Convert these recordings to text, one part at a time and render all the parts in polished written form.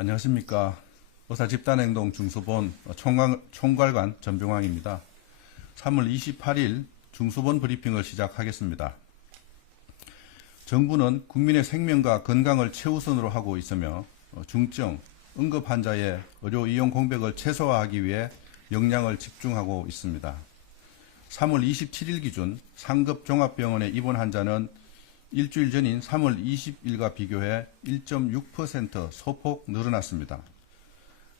안녕하십니까. 의사집단행동 중수본 총괄관 전병왕입니다. 3월 28일 중수본 브리핑을 시작하겠습니다. 정부는 국민의 생명과 건강을 최우선으로 하고 있으며 중증, 응급 환자의 의료 이용 공백을 최소화하기 위해 역량을 집중하고 있습니다. 3월 27일 기준 상급 종합병원에 입원 환자는 일주일 전인 3월 20일과 비교해 1.6% 소폭 늘어났습니다.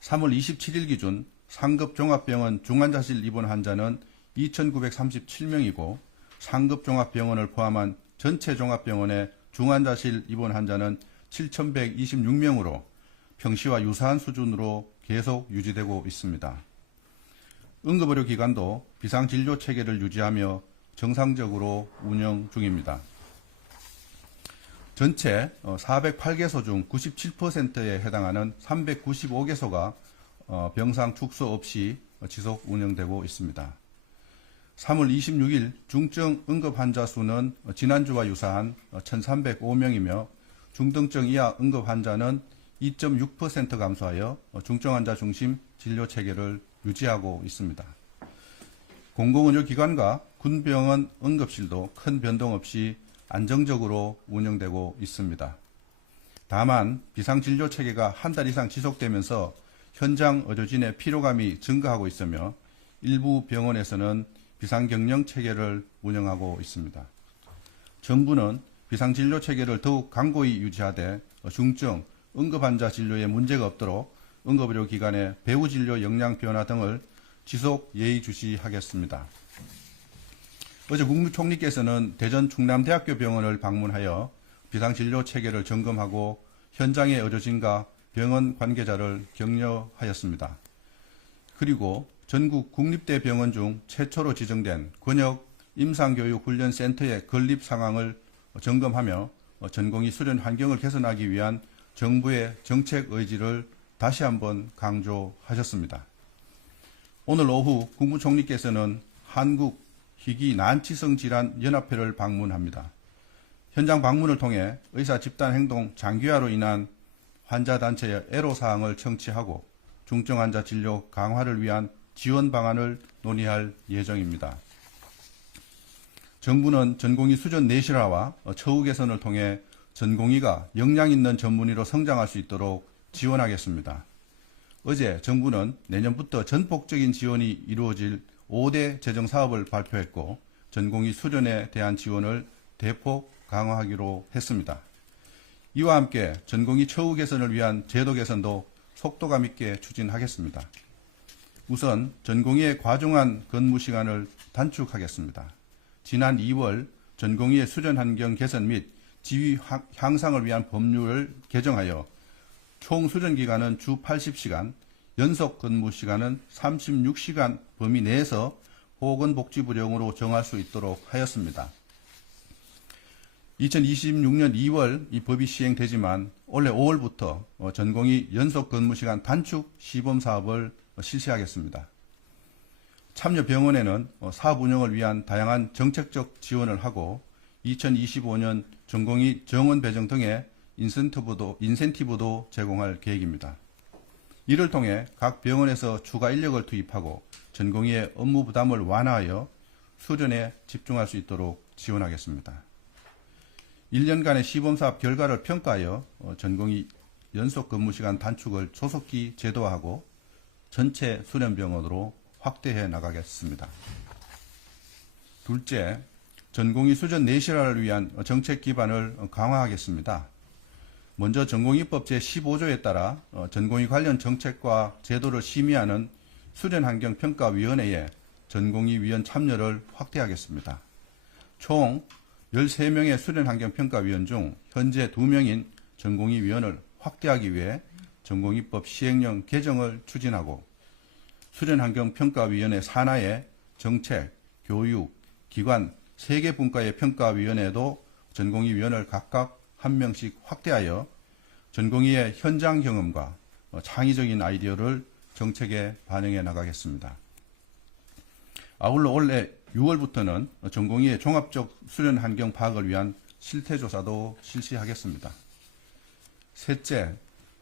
3월 27일 기준 상급 종합병원 중환자실 입원 환자는 2,937명이고 상급 종합병원을 포함한 전체 종합병원의 중환자실 입원 환자는 7,126명으로 평시와 유사한 수준으로 계속 유지되고 있습니다. 응급의료기관도 비상진료체계를 유지하며 정상적으로 운영 중입니다. 전체 408개소 중 97%에 해당하는 395개소가 병상 축소 없이 지속 운영되고 있습니다. 3월 26일 중증 응급 환자 수는 지난주와 유사한 1,305명이며 중등증 이하 응급 환자는 2.6% 감소하여 중증 환자 중심 진료 체계를 유지하고 있습니다. 공공의료기관과 군병원 응급실도 큰 변동 없이 안정적으로 운영되고 있습니다. 다만 비상진료 체계가 한 달 이상 지속되면서 현장 의료진의 피로감이 증가하고 있으며 일부 병원에서는 비상경영 체계를 운영하고 있습니다. 정부는 비상진료 체계를 더욱 강고히 유지하되 중증, 응급환자 진료에 문제가 없도록 응급의료기관의 배후진료 역량 변화 등을 지속 예의주시하겠습니다. 어제 국무총리께서는 대전 충남대학교 병원을 방문하여 비상진료 체계를 점검하고 현장의 의료진과 병원 관계자를 격려하였습니다. 그리고 전국 국립대병원 중 최초로 지정된 권역 임상교육훈련센터의 건립 상황을 점검하며 전공의 수련 환경을 개선하기 위한 정부의 정책 의지를 다시 한번 강조하셨습니다. 오늘 오후 국무총리께서는 한국 희귀난치성 질환 연합회를 방문합니다. 현장 방문을 통해 의사 집단 행동 장기화로 인한 환자 단체의 애로사항을 청취하고 중증 환자 진료 강화를 위한 지원 방안을 논의할 예정입니다. 정부는 전공의 수준 내실화와 처우 개선을 통해 전공의가 역량 있는 전문의로 성장할 수 있도록 지원하겠습니다. 어제 정부는 내년부터 전폭적인 지원이 이루어질 5대 재정사업을 발표했고 전공의 수련에 대한 지원을 대폭 강화하기로 했습니다. 이와 함께 전공의 처우 개선을 위한 제도 개선도 속도감 있게 추진하겠습니다. 우선 전공의의 과중한 근무 시간을 단축하겠습니다. 지난 2월 전공의의 수련 환경 개선 및 지위 향상을 위한 법률을 개정하여 총 수련 기간은 주 80시간, 연속 근무 시간은 36시간 범위 내에서 보건복지부령으로 정할 수 있도록 하였습니다. 2026년 2월 이 법이 시행되지만 올해 5월부터 전공의 연속 근무 시간 단축 시범 사업을 실시하겠습니다. 참여 병원에는 사업 운영을 위한 다양한 정책적 지원을 하고 2025년 전공의 정원 배정 등의 인센티브도 제공할 계획입니다. 이를 통해 각 병원에서 추가 인력을 투입하고 전공의의 업무 부담을 완화하여 수련에 집중할 수 있도록 지원하겠습니다. 1년간의 시범사업 결과를 평가하여 전공의 연속 근무시간 단축을 조속히 제도화하고 전체 수련병원으로 확대해 나가겠습니다. 둘째, 전공의 수준 내실화를 위한 정책 기반을 강화하겠습니다. 먼저 전공의법 제15조에 따라 전공의 관련 정책과 제도를 심의하는 수련환경평가위원회에 전공의 위원 참여를 확대하겠습니다. 총 13명의 수련환경평가위원 중 현재 2명인 전공의 위원을 확대하기 위해 전공의법 시행령 개정을 추진하고 수련환경평가위원회 산하의 정책, 교육, 기관, 3개 분과의 평가위원회도 전공의 위원을 각각 1명씩 확대하여 전공의의 현장 경험과 창의적인 아이디어를 정책에 반영해 나가겠습니다. 아울러 올해 6월부터는 전공의의 종합적 수련 환경 파악을 위한 실태조사도 실시하겠습니다. 셋째,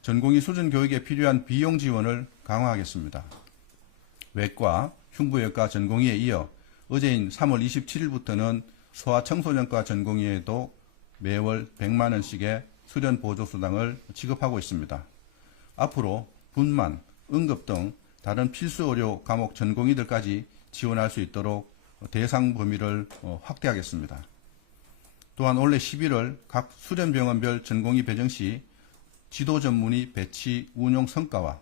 전공의 수준 교육에 필요한 비용 지원을 강화하겠습니다. 외과, 흉부외과 전공의에 이어 어제인 3월 27일부터는 소아청소년과 전공의에도 매월 100만 원씩의 수련 보조수당을 지급하고 있습니다. 앞으로 분만, 응급 등 다른 필수 의료 과목 전공의들까지 지원할 수 있도록 대상 범위를 확대하겠습니다. 또한 올해 11월 각 수련병원별 전공의 배정 시 지도 전문의 배치 운용 성과와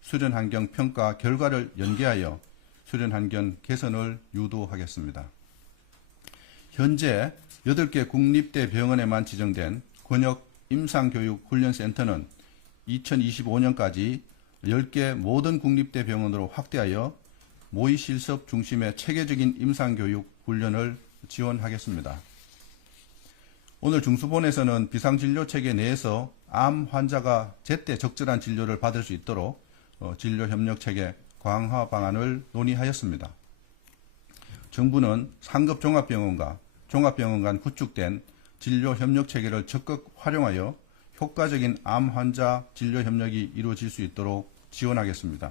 수련 환경 평가 결과를 연계하여 수련 환경 개선을 유도하겠습니다. 현재 8개 국립대 병원에만 지정된 권역 임상교육훈련센터는 2025년까지 10개 모든 국립대 병원으로 확대하여 모의실습 중심의 체계적인 임상교육 훈련을 지원하겠습니다. 오늘 중수본에서는 비상진료체계 내에서 암 환자가 제때 적절한 진료를 받을 수 있도록 진료협력체계 강화 방안을 논의하였습니다. 정부는 상급 종합병원과 종합병원 간 구축된 진료협력체계를 적극 활용하여 효과적인 암 환자 진료협력이 이루어질 수 있도록 지원하겠습니다.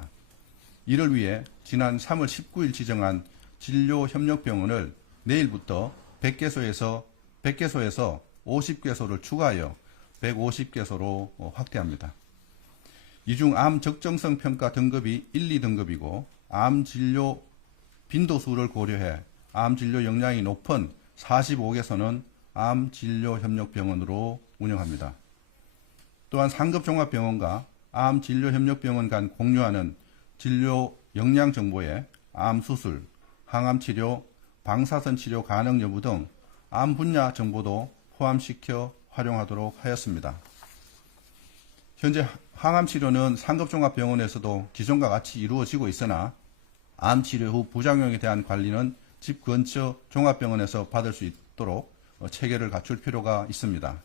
이를 위해 지난 3월 19일 지정한 진료협력병원을 내일부터 100개소에서 50개소를 추가하여 150개소로 확대합니다. 이 중 암 적정성 평가 등급이 1, 2등급이고 암 진료 빈도수를 고려해 암 진료 역량이 높은 45개소는 암 진료 협력병원으로 운영합니다. 또한 상급 종합병원과 암 진료 협력병원 간 공유하는 진료 역량 정보에 암 수술, 항암 치료, 방사선 치료 가능 여부 등 암 분야 정보도 포함시켜 활용하도록 하였습니다. 현재 항암 치료는 상급 종합병원에서도 기존과 같이 이루어지고 있으나 암 치료 후 부작용에 대한 관리는 집 근처 종합병원에서 받을 수 있도록 체계를 갖출 필요가 있습니다.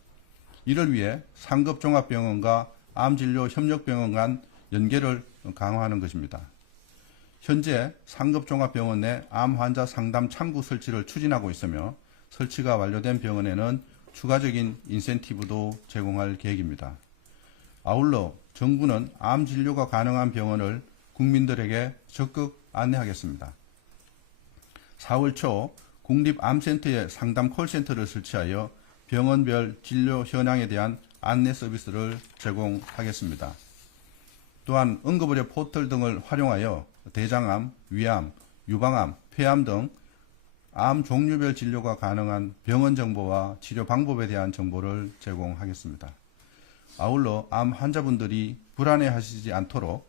이를 위해 상급 종합병원과 암진료 협력병원 간 연계를 강화하는 것입니다. 현재 상급 종합병원 내 암 환자 상담 창구 설치를 추진하고 있으며 설치가 완료된 병원에는 추가적인 인센티브도 제공할 계획입니다. 아울러 정부는 암 진료가 가능한 병원을 국민들에게 적극 안내하겠습니다. 4월 초 국립암센터에 상담 콜센터를 설치하여 병원별 진료 현황에 대한 안내 서비스를 제공하겠습니다. 또한 응급의료 포털 등을 활용하여 대장암, 위암, 유방암, 폐암 등 암 종류별 진료가 가능한 병원 정보와 치료 방법에 대한 정보를 제공하겠습니다. 아울러 암 환자분들이 불안해하시지 않도록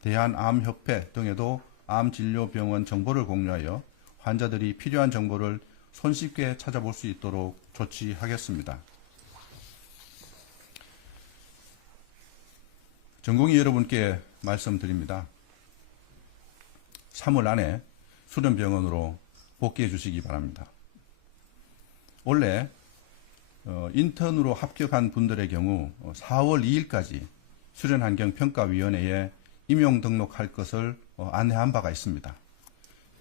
대한암협회 등에도 암진료병원 정보를 공유하여 환자들이 필요한 정보를 손쉽게 찾아볼 수 있도록 조치하겠습니다. 전공의 여러분께 말씀드립니다. 3월 안에 수련병원으로 복귀해 주시기 바랍니다. 원래 인턴으로 합격한 분들의 경우 4월 2일까지 수련환경평가위원회에 임용 등록할 것을 안내한 바가 있습니다.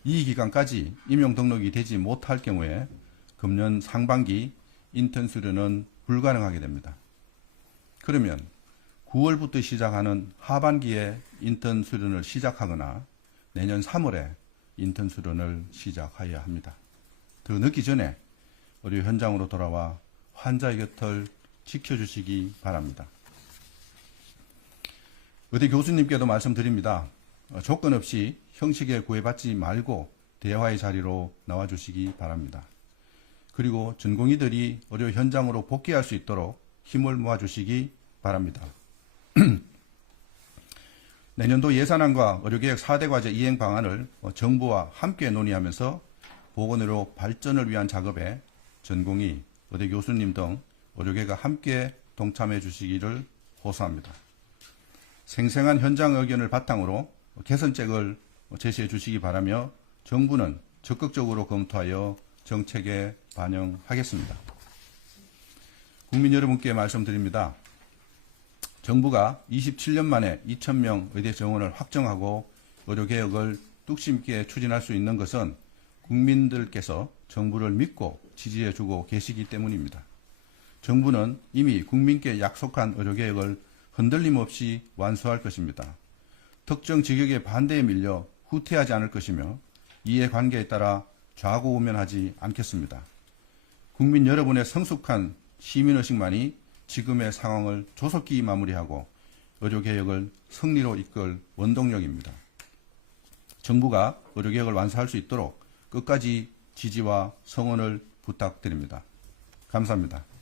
이 기간까지 임용 등록이 되지 못할 경우에 금년 상반기 인턴 수련은 불가능하게 됩니다. 그러면 9월부터 시작하는 하반기에 인턴 수련을 시작하거나 내년 3월에 인턴 수련을 시작해야 합니다. 더 늦기 전에 의료 현장으로 돌아와 환자의 곁을 지켜주시기 바랍니다. 의대 교수님께도 말씀드립니다. 조건 없이 형식에 구애받지 말고 대화의 자리로 나와주시기 바랍니다. 그리고 전공의들이 의료 현장으로 복귀할 수 있도록 힘을 모아주시기 바랍니다. 내년도 예산안과 의료개혁 4대 과제 이행 방안을 정부와 함께 논의하면서 보건의료 발전을 위한 작업에 전공의, 의대 교수님 등 의료계가 함께 동참해 주시기를 호소합니다. 생생한 현장 의견을 바탕으로 개선책을 제시해 주시기 바라며 정부는 적극적으로 검토하여 정책에 반영하겠습니다. 국민 여러분께 말씀드립니다. 정부가 27년 만에 2,000명 의대 정원을 확정하고 의료개혁을 뚝심 있게 추진할 수 있는 것은 국민들께서 정부를 믿고 지지해주고 계시기 때문입니다. 정부는 이미 국민께 약속한 의료개혁을 흔들림 없이 완수할 것입니다. 특정 직역의 반대에 밀려 후퇴하지 않을 것이며 이해관계에 따라 좌고우면하지 않겠습니다. 국민 여러분의 성숙한 시민의식만이 지금의 상황을 조속히 마무리하고 의료개혁을 승리로 이끌 원동력입니다. 정부가 의료개혁을 완수할 수 있도록 끝까지 지지와 성원을 부탁드립니다. 감사합니다.